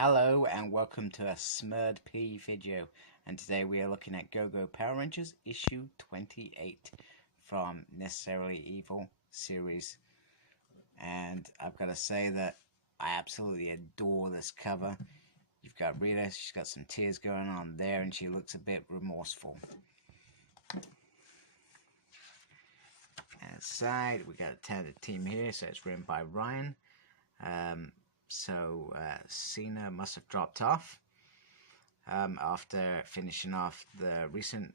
Hello and welcome to a Smurd P video, and today we are looking at Go-Go Power Rangers issue 28 from Necessarily Evil series. And I've got to say that I absolutely adore this cover. You've got Rita, she's got some tears going on there and she looks a bit remorseful. And aside, we got a talented team here, so it's written by Ryan. Cena must have dropped off after finishing off the recent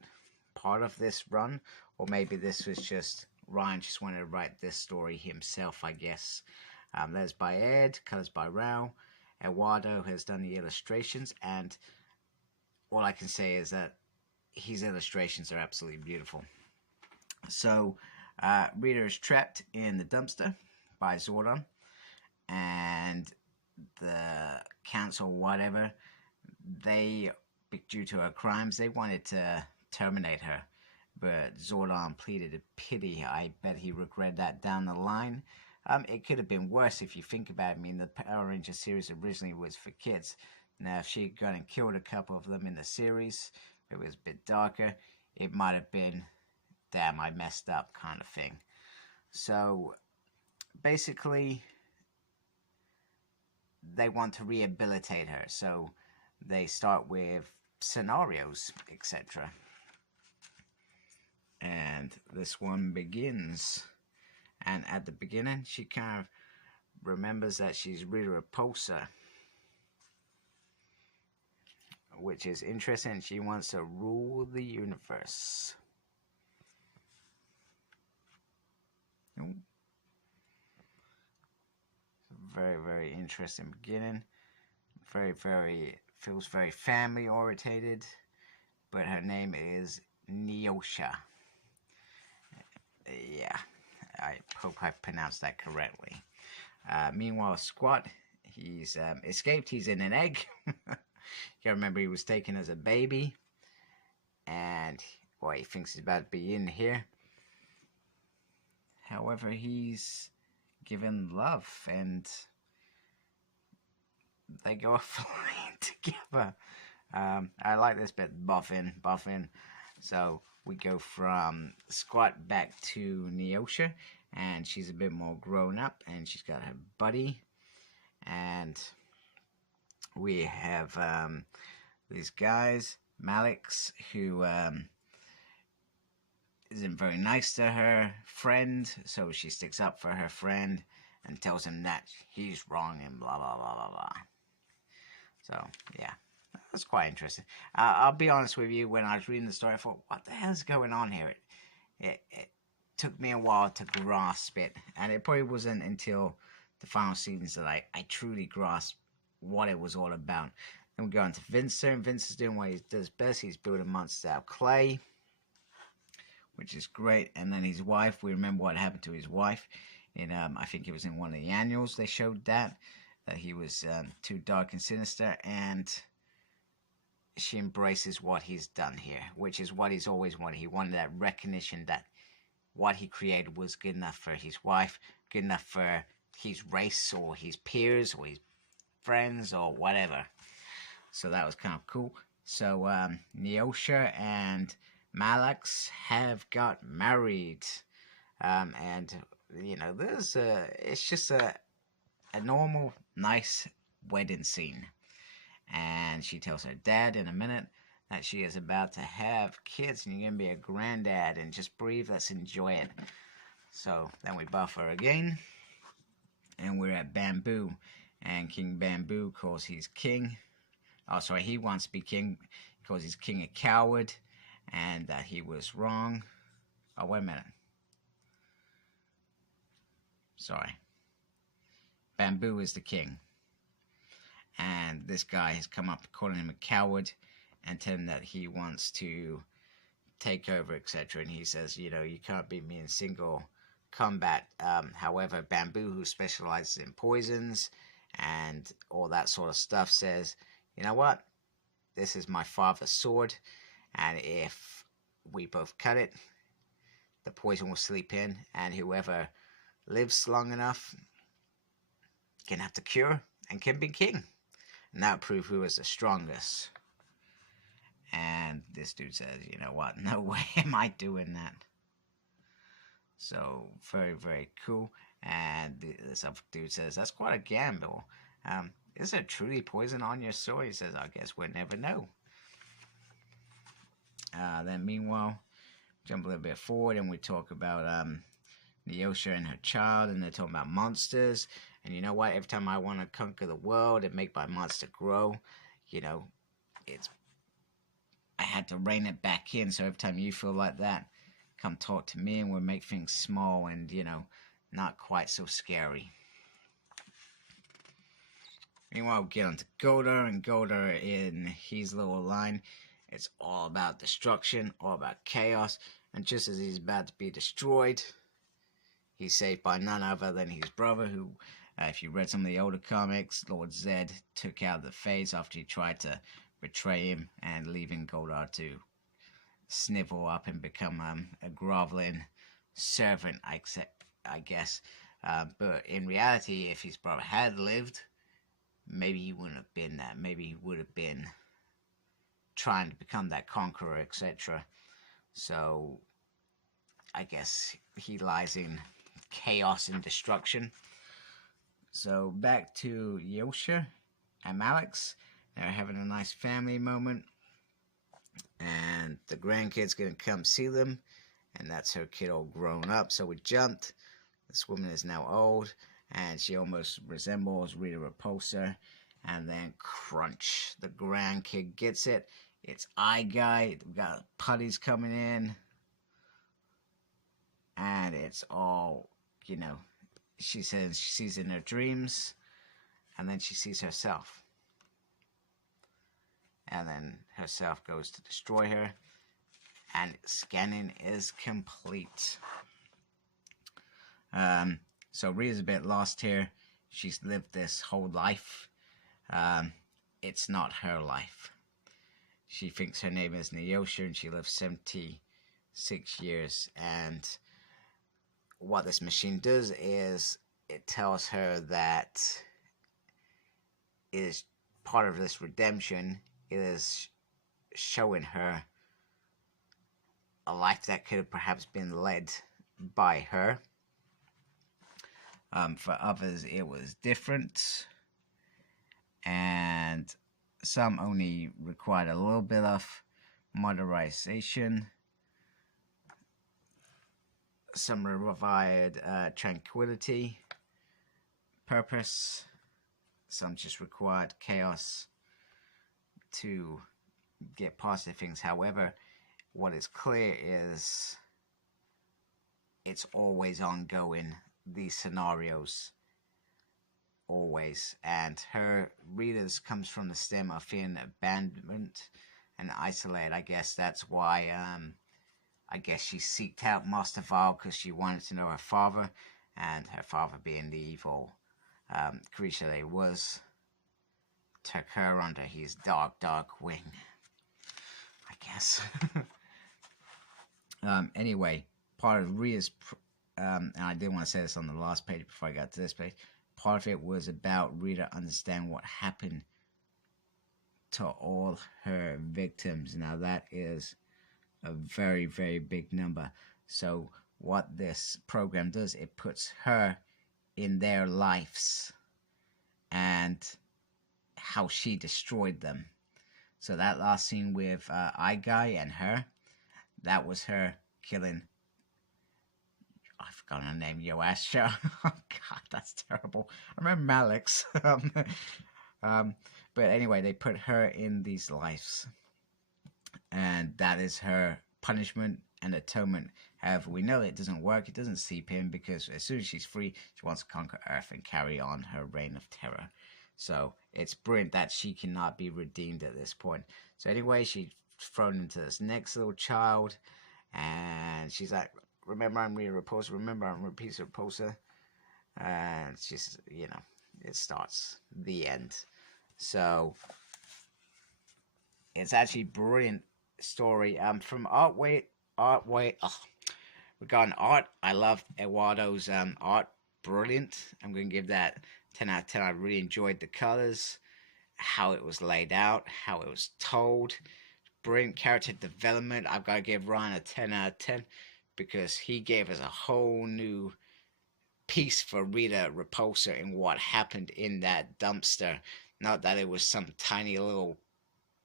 part of this run, or maybe this was just Ryan just wanted to write this story himself, I guess. Letters by Ed, colors by Rao. Eduardo has done the illustrations, and all I can say is that his illustrations are absolutely beautiful. So Rita is trapped in the dumpster by Zordon, and the council, whatever, they, due to her crimes, they wanted to terminate her, but Zordon pleaded a pity. I bet he regretted that down the line. It could have been worse if you think about it. I mean, the Power Ranger series originally was for kids. Now, if she had gone and killed a couple of them in the series, it was a bit darker, it might have been, damn, I messed up kind of thing. So, basically, they want to rehabilitate her, so they start with scenarios, etc. And this one begins, and at the beginning she kind of remembers that she's Rita Repulsa, which is interesting. She wants to rule the universe. Very interesting beginning. Feels very family orientated, but her name is Neosha. Yeah, I hope I pronounced that correctly. Meanwhile, Squat, he's escaped. He's in an egg. You remember he was taken as a baby, and well, he thinks he's about to be in here. However, he's given love, and they go flying together. I like this bit, buffing. So we go from Squat back to Neosha, and she's a bit more grown up, and she's got her buddy, and we have these guys, Malix, who isn't very nice to her friend, so she sticks up for her friend and tells him that he's wrong and blah blah blah blah blah. So yeah, that's quite interesting. I'll be honest with you, when I was reading the story, I thought, what the hell's going on here? It took me a while to grasp it, and it probably wasn't until the final seasons that I truly grasped what it was all about. Then we go on to Vincent. Vince is doing what he does best. He's building monsters out of clay, which is great. And then his wife, we remember what happened to his wife in I think it was in one of the annuals. They showed that he was too dark and sinister, and she embraces what he's done here, which is what he's always wanted. He wanted that recognition that what he created was good enough for his wife, good enough for his race or his peers or his friends or whatever. So that was kind of cool. So Neosha and Malix have got married, and you know, it's just a normal, nice wedding scene, and she tells her dad in a minute that she is about to have kids, and you're gonna be a granddad, and just breathe, let's enjoy it. So then we buff her again, and we're at Bamboo, and King Bamboo calls he's king. Oh, sorry, he wants to be king because he's king a coward, and that he was wrong. Oh, wait a minute. Sorry. Bamboo is the king. And this guy has come up calling him a coward and telling him that he wants to take over, etc. And he says, you know, you can't beat me in single combat. However, Bamboo, who specializes in poisons and all that sort of stuff, says, you know what? This is my father's sword, and if we both cut it, the poison will sleep in, and whoever lives long enough can have the cure and can be king. and that proved who was the strongest. And this dude says, you know what, no way am I doing that. So very, very cool. And this other dude says, that's quite a gamble. Is there truly poison on your sword? He says, I guess we'll never know. Then meanwhile, jump a little bit forward and we talk about Neosha and her child, and they're talking about monsters. And you know what? Every time I want to conquer the world and make my monster grow, you know, I had to rein it back in. So every time you feel like that, come talk to me and we'll make things small and, you know, not quite so scary. Meanwhile, we get on to Golda, and Golda in his little line, it's all about destruction, all about chaos, and just as he's about to be destroyed, he's saved by none other than his brother, who, if you read some of the older comics, Lord Zed took out the face after he tried to betray him and leaving Goldar to snivel up and become a groveling servant, I guess. But in reality, if his brother had lived, maybe he wouldn't have been that. Maybe he would have been trying to become that conqueror, etc. So I guess he lies in chaos and destruction. So back to Yosha and Alex. They're having a nice family moment, and the grandkid's gonna come see them, and that's her kid all grown up. So we jumped. This woman is now old, and she almost resembles Rita Repulsa. And then crunch, the grandkid gets it. It's Eye Guy. We got putties coming in, and it's all, you know, she says she sees in her dreams, and then she sees herself, and then herself goes to destroy her, and scanning is complete. So Rita's a bit lost here. She's lived this whole life. It's not her life. She thinks her name is Neosha, and she lived 76 years. And what this machine does is it tells her that it is part of this redemption. It is showing her a life that could have perhaps been led by her. For others, it was different, and some only required a little bit of modernization. Some required tranquility, purpose. Some just required chaos to get past the things. However, what is clear is it's always ongoing, these scenarios, always. And her readers comes from the stem of feeling abandonment and isolated. I guess that's why I guess she seeked out Master Val, because she wanted to know her father, and her father, being the evil creature that he was, took her under his dark wing, I guess. Anyway, part of Rhea's and I did want to say this on the last page before I got to this page, part of it was about Rita understand what happened to all her victims. Now that is a very, very big number. So what this program does, it puts her in their lives and how she destroyed them. So that last scene with Eye Guy and her, that was her killing, I forgot her name, Yoasha. Oh god, that's terrible. I remember Alex. But anyway, they put her in these lives, and that is her punishment and atonement. However, we know it doesn't work. It doesn't seep in, because as soon as she's free, she wants to conquer Earth and carry on her reign of terror. So it's brilliant that she cannot be redeemed at this point. So anyway, she's thrown into this next little child, and she's like, remember I'm Rita Repulsa, remember I'm Rita Repulsa. And she's, you know, it starts the end. So it's actually brilliant story. From regarding art, I love Eduardo's art, brilliant. I'm going to give that 10 out of 10. I really enjoyed the colors. how it was laid out, how it was told. Brilliant character development. I've got to give Ryan a 10 out of 10 because he gave us a whole new piece for Rita Repulsa in what happened in that dumpster. Not that it was some tiny little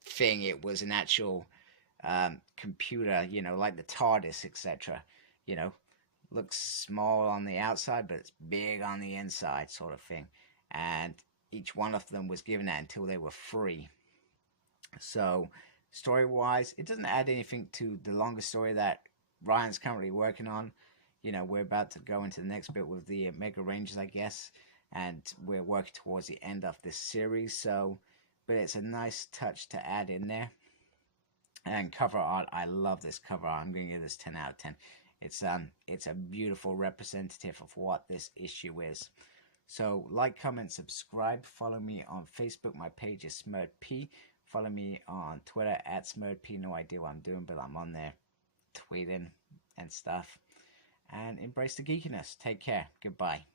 thing, it was an actual computer, like the TARDIS, etc. You know, looks small on the outside, but it's big on the inside, sort of thing. And each one of them was given that until they were free. So, story wise, it doesn't add anything to the longer story that Ryan's currently working on. We're about to go into the next bit with the Mega Rangers, I guess, and we're working towards the end of this series. So, but it's a nice touch to add in there. And cover art, I love this cover art. I'm going to give this 10 out of 10. It's a beautiful representative of what this issue is. So like, comment, subscribe. Follow me on Facebook. My page is SmurtP. Follow me on Twitter at SmurtP. No idea what I'm doing, but I'm on there tweeting and stuff. And embrace the geekiness. Take care. Goodbye.